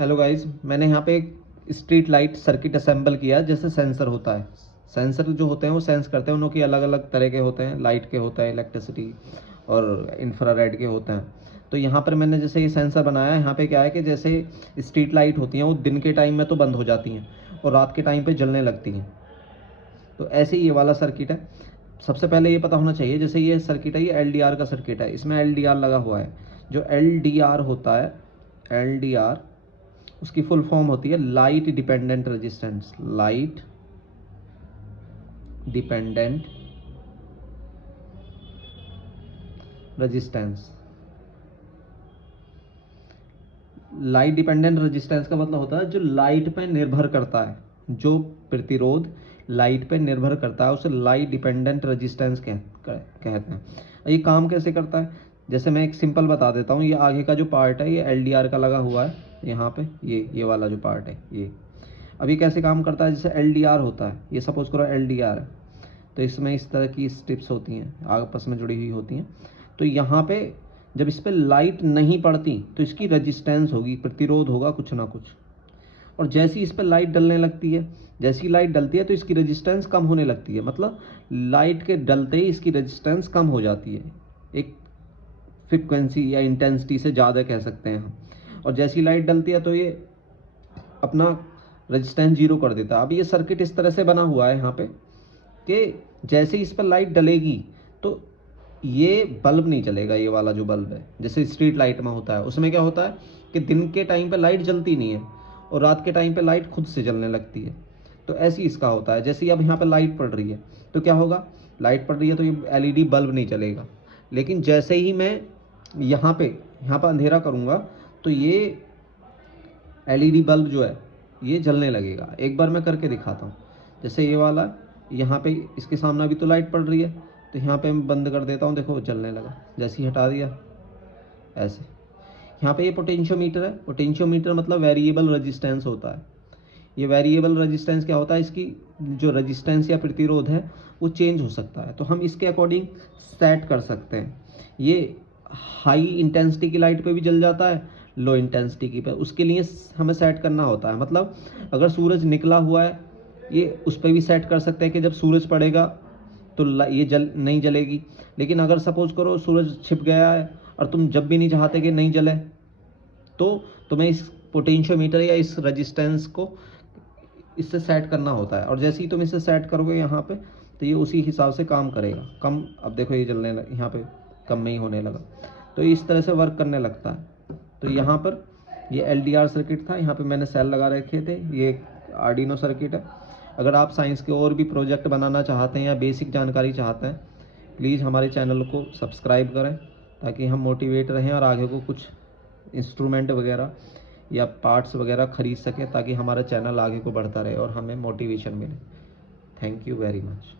Hello guys, मैंने यहाँ पे एक स्ट्रीट लाइट सर्किट असेंबल किया। जैसे सेंसर होता है, सेंसर जो होते हैं वो सेंस करते हैं, उनकी अलग अलग तरह के होते हैं, लाइट के होते हैं, इलेक्ट्रिसिटी और इंफ्रारेड के होते हैं। तो यहाँ पर मैंने जैसे ये सेंसर बनाया है, यहाँ पे क्या है कि जैसे स्ट्रीट लाइट होती हैं वो दिन के टाइम में तो बंद हो जाती हैं और रात के टाइम पे जलने लगती हैं। तो ऐसे ही ये वाला सर्किट है। सबसे पहले ये पता होना चाहिए, जैसे ये सर्किट है, ये एल का सर्किट है, इसमें एल लगा हुआ है। जो एल होता है, एल उसकी फुल फॉर्म होती है light dependent resistance. Light dependent resistance. Light dependent resistance का मतलब होता है जो लाइट पे निर्भर करता है, जो प्रतिरोध लाइट पे निर्भर करता है उसे लाइट डिपेंडेंट रेजिस्टेंस कहते हैं। ये काम कैसे करता है, जैसे मैं एक सिंपल बता देता हूँ। ये आगे का जो पार्ट है ये एल का लगा हुआ है यहाँ पे, ये वाला जो पार्ट है ये। अभी कैसे काम करता है, जैसे एल होता है, ये सपोज करो एल है, तो इसमें इस तरह की स्ट्रिप्स होती हैं, आपस में जुड़ी हुई होती हैं। तो यहाँ पे जब इस पर लाइट नहीं पड़ती तो इसकी रेजिस्टेंस होगी, प्रतिरोध होगा कुछ ना कुछ। और जैसी इस पर लाइट डलने लगती है, जैसी लाइट डलती है तो इसकी रेजिस्टेंस कम होने लगती है। मतलब लाइट के डलते ही इसकी रेजिस्टेंस कम हो जाती है, एक फ्रिक्वेंसी या इंटेंसिटी से ज़्यादा कह सकते हैं हम। और जैसी लाइट डलती है तो ये अपना रेजिस्टेंस जीरो कर देता है। अब ये सर्किट इस तरह से बना हुआ है यहाँ पे कि जैसे इस पर लाइट डलेगी तो ये बल्ब नहीं चलेगा। ये वाला जो बल्ब है, जैसे स्ट्रीट लाइट में होता है, उसमें क्या होता है कि दिन के टाइम पे लाइट जलती नहीं है और रात के टाइम पे लाइट खुद से जलने लगती है। तो ऐसे ही इसका होता है। जैसे अब यहाँ पे लाइट पड़ रही है तो क्या होगा, लाइट पड़ रही है तो ये एलईडी बल्ब नहीं चलेगा। लेकिन जैसे ही मैं यहाँ पे अंधेरा करूँगा तो ये एलईडी बल्ब जो है ये जलने लगेगा। एक बार मैं करके दिखाता हूँ। जैसे ये वाला, यहाँ पे इसके सामने भी तो लाइट पड़ रही है, तो यहाँ पे मैं बंद कर देता हूँ, देखो वो जलने लगा। जैसे ही हटा दिया ऐसे। यहाँ पे ये पोटेंशियोमीटर है। पोटेंशियोमीटर मतलब वेरिएबल रेजिस्टेंस होता है। ये वेरिएबल रेजिस्टेंस क्या होता है, इसकी जो रेजिस्टेंस या प्रतिरोध है वो चेंज हो सकता है, तो हम इसके अकॉर्डिंग सेट कर सकते हैं। ये हाई इंटेंसिटी की लाइट पे भी जल जाता है, लो इंटेंसिटी की पे, उसके लिए हमें सेट करना होता है। मतलब अगर सूरज निकला हुआ है, ये उस पर भी सेट कर सकते हैं कि जब सूरज पड़ेगा तो ये नहीं जलेगी। लेकिन अगर सपोज करो सूरज छिप गया है और तुम जब भी नहीं चाहते कि नहीं जले, तो तुम्हें इस पोटेंशियोमीटर या इस रेजिस्टेंस को इससे सेट करना होता है। और जैसे ही तुम इसे सेट करोगे यहाँ पे, तो ये उसी हिसाब से काम करेगा। कम, अब देखो ये जलने लगा, यहाँ पे कम में ही होने लगा। तो इस तरह से वर्क करने लगता है। तो यहाँ पर ये एल सर्किट था, यहाँ पे मैंने सेल लगा रखे थे। ये आर्डिनो सर्किट है। अगर आप साइंस के और भी प्रोजेक्ट बनाना चाहते हैं या बेसिक जानकारी चाहते हैं, प्लीज़ हमारे चैनल को सब्सक्राइब करें, ताकि हम मोटिवेट रहें और आगे को कुछ इंस्ट्रूमेंट वगैरह या पार्ट्स वगैरह खरीद सकें, ताकि हमारा चैनल आगे को बढ़ता रहे और हमें मोटिवेशन मिले। Thank you very much.